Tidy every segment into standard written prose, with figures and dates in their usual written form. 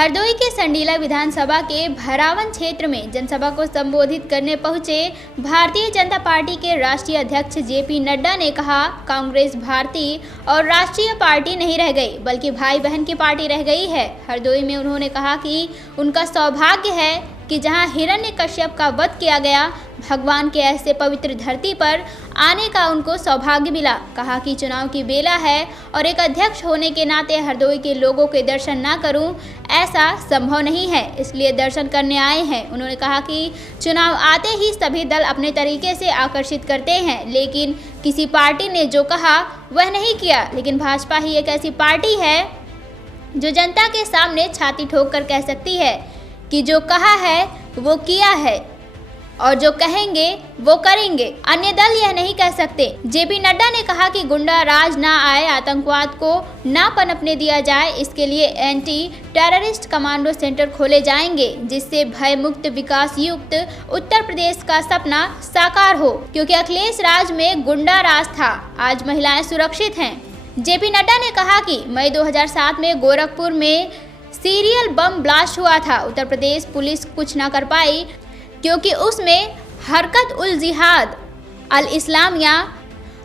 हरदोई के संडीला विधानसभा के भरावन क्षेत्र में जनसभा को संबोधित करने पहुंचे भारतीय जनता पार्टी के राष्ट्रीय अध्यक्ष जेपी नड्डा ने कहा, कांग्रेस भारतीय और राष्ट्रीय पार्टी नहीं रह गई बल्कि भाई बहन की पार्टी रह गई है। हरदोई में उन्होंने कहा कि उनका सौभाग्य है कि जहां हिरण्यकश्यप का वध किया गया, भगवान के ऐसे पवित्र धरती पर आने का उनको सौभाग्य मिला। कहा कि चुनाव की बेला है और एक अध्यक्ष होने के नाते हरदोई के लोगों के दर्शन ना करूं, ऐसा संभव नहीं है, इसलिए दर्शन करने आए हैं। उन्होंने कहा कि चुनाव आते ही सभी दल अपने तरीके से आकर्षित करते हैं, लेकिन किसी पार्टी ने जो कहा वह नहीं किया। लेकिन भाजपा ही एक ऐसी पार्टी है जो जनता के सामने छाती ठोक कर कह सकती है कि जो कहा है वो किया है और जो कहेंगे वो करेंगे। अन्य दल यह नहीं कह सकते। जेपी नड्डा ने कहा कि गुंडा राज ना आए, आतंकवाद को ना पनपने दिया जाए, इसके लिए एंटी टेररिस्ट कमांडो सेंटर खोले जाएंगे, जिससे भय मुक्त विकास युक्त उत्तर प्रदेश का सपना साकार हो। क्योंकि अखिलेश राज में गुंडा राज था, आज महिलाएं सुरक्षित हैं। जेपी नड्डा ने कहा कि मई 2007 में गोरखपुर में सीरियल बम ब्लास्ट हुआ था। उत्तर प्रदेश पुलिस कुछ ना कर पाई क्योंकि उसमें हरकत उल जिहाद अल इस्लामिया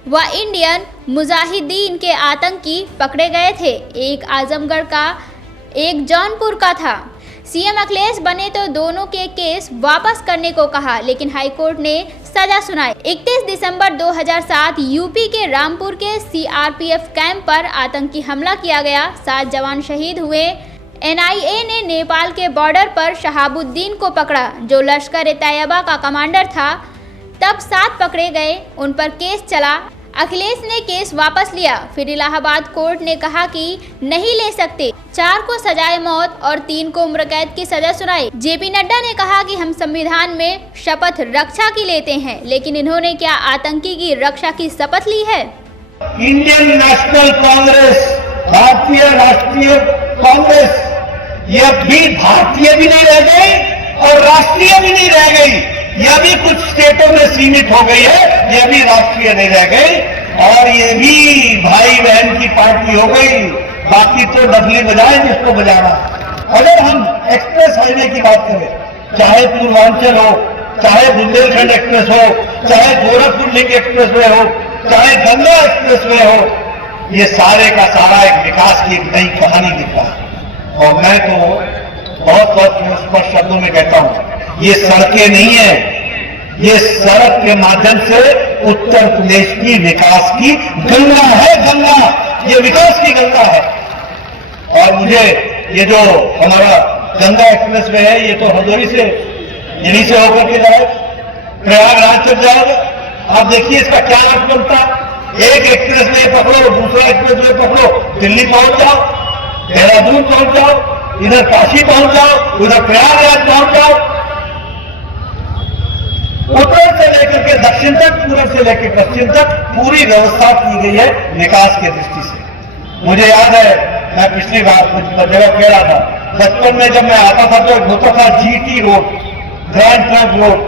व इंडियन मुजाहिदीन के आतंकी पकड़े गए थे। एक आजमगढ़ का, एक जौनपुर का था। सीएम अखिलेश बने तो दोनों के केस वापस करने को कहा, लेकिन हाईकोर्ट ने सजा सुनाई। 31 दिसंबर 2007 यूपी के रामपुर के सीआरपीएफ कैंप पर आतंकी हमला किया गया, 7 जवान शहीद हुए। एनआईए ने नेपाल के बॉर्डर पर शहाबुद्दीन को पकड़ा, जो लश्कर-ए-तैयबा का कमांडर था। तब 7 पकड़े गए, उन पर केस चला। अखिलेश ने केस वापस लिया। फिर इलाहाबाद कोर्ट ने कहा कि नहीं ले सकते। 4 को सजाए मौत और 3 को उम्र कैद की सजा सुनाई। जेपी नड्डा ने कहा कि हम संविधान में शपथ रक्षा की लेते हैं, लेकिन इन्होंने क्या आतंकी की रक्षा की शपथ ली है? इंडियन नेशनल कांग्रेस, भारतीय राष्ट्रीय कांग्रेस, यह भी भारतीय भी नहीं रह गई और राष्ट्रीय भी नहीं रह गई। यह भी कुछ स्टेटों में सीमित हो गई है, यह भी राष्ट्रीय नहीं रह गई और ये भी भाई बहन की पार्टी हो गई। बाकी तो डबली बजाए जिसको बजाना। अगर हम एक्सप्रेस हाईवे की बात करें, चाहे पूर्वांचल हो, चाहे बुंदेलखंड एक्सप्रेस हो, चाहे गोरखपुर लिंक एक्सप्रेस वे हो, चाहे गंगा एक्सप्रेस वे हो, ये सारे का सारा एक विकास की एक नई कहानी दिख रहा है। और मैं तो बहुत स्पष्ट शब्दों में कहता हूं, ये सड़कें नहीं है, ये सड़क के माध्यम से उत्तर प्रदेश की विकास की गंगा है। गंगा, ये विकास की गंगा है। और मुझे ये जो हमारा गंगा एक्सप्रेस वे है, ये तो हरदोई से यहीं से होकर के जाएगा, प्रयागराज तक जाएगा। आप देखिए इसका क्या अर्थ बनता है। एक एक्सप्रेस वे पकड़ो, दूसरा एक्सप्रेस वे पकड़ो, दिल्ली पहुंच जाओ, देहरादून पहुंच जाओ, इधर काशी पहुंच जाओ, उधर प्रयागराज पहुंच जाओ। उत्तर से लेकर के दक्षिण तक, पूर्व से लेकर पश्चिम तक पूरी व्यवस्था की गई है विकास की दृष्टि से। मुझे याद है, मैं पिछली बार कुछ जगह कह रहा था, बचपन में जब मैं आता था तो एक होता था GT road, grand trunk road.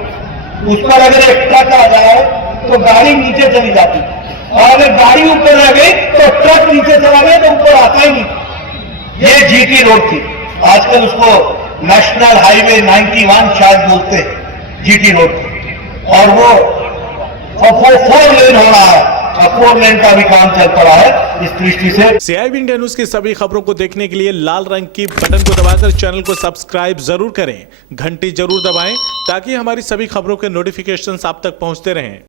उस पर अगर एक ट्रक आ जाए तो गाड़ी नीचे चली जाती, और अगर गाड़ी ऊपर रह गई तो ट्रक नीचे चला गया तो ऊपर आता ही नहीं। ये जीटी रोड थी। आजकल उसको नेशनल हाईवे 91 शायद बोलते हैं, जीटी रोड। और वो 4 लेन हो रहा है, और 4 लेन का भी काम चल पड़ा है। इस दृष्टि से सीआईबी इंडिया न्यूज की सभी खबरों को देखने के लिए लाल रंग की बटन को दबाकर चैनल को सब्सक्राइब जरूर करें, घंटी जरूर दबाएं ताकि हमारी सभी खबरों के नोटिफिकेशन आप तक पहुंचते रहें।